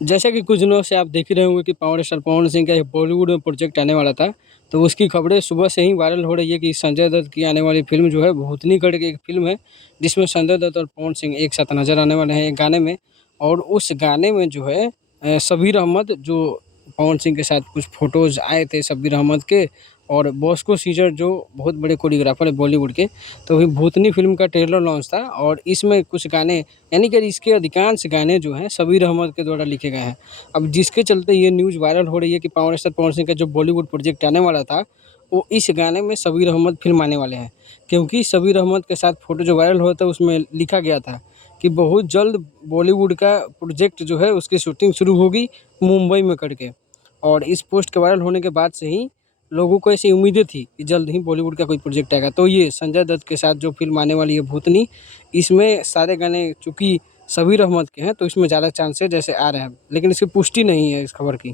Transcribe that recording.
जैसे कि कुछ दिनों से आप देख ही रहे होंगे कि पावर स्टार पवन सिंह का एक बॉलीवुड में प्रोजेक्ट आने वाला था। तो उसकी खबरें सुबह से ही वायरल हो रही है कि संजय दत्त की आने वाली फ़िल्म जो है भूतनी करके एक फ़िल्म है, जिसमें संजय दत्त और पवन सिंह एक साथ नज़र आने वाले हैं एक गाने में। और उस गाने में जो है शब्बीर अहमद जो पवन सिंह के साथ कुछ फ़ोटोज़ आए थे शब्बीर अहमद के, और बॉस्को सीजर जो बहुत बड़े कोरियोग्राफर है बॉलीवुड के। तो अभी भूतनी फ़िल्म का ट्रेलर लॉन्च था और इसमें कुछ गाने, यानी कि इसके अधिकांश गाने जो हैं शब्बीर अहमद के द्वारा लिखे गए हैं। अब जिसके चलते ये न्यूज़ वायरल हो रही है कि पावर स्टार पवन सिंह का जो बॉलीवुड प्रोजेक्ट आने वाला था, वो इस गाने में शब्बीर अहमद फ़िल्म आने वाले हैं। क्योंकि शब्बीर अहमद के साथ फ़ोटो जो वायरल हुआ था उसमें लिखा गया था कि बहुत जल्द बॉलीवुड का प्रोजेक्ट जो है उसकी शूटिंग शुरू होगी मुंबई में करके। और इस पोस्ट के वायरल होने के बाद से ही लोगों को ऐसी उम्मीदें थी कि जल्द ही बॉलीवुड का कोई प्रोजेक्ट आएगा। तो ये संजय दत्त के साथ जो फ़िल्म आने वाली है भूतनी, इसमें सारे गाने चूँकि शब्बीर अहमद के हैं, तो इसमें ज़्यादा चांसेस जैसे आ रहे हैं, लेकिन इसकी पुष्टि नहीं है इस खबर की।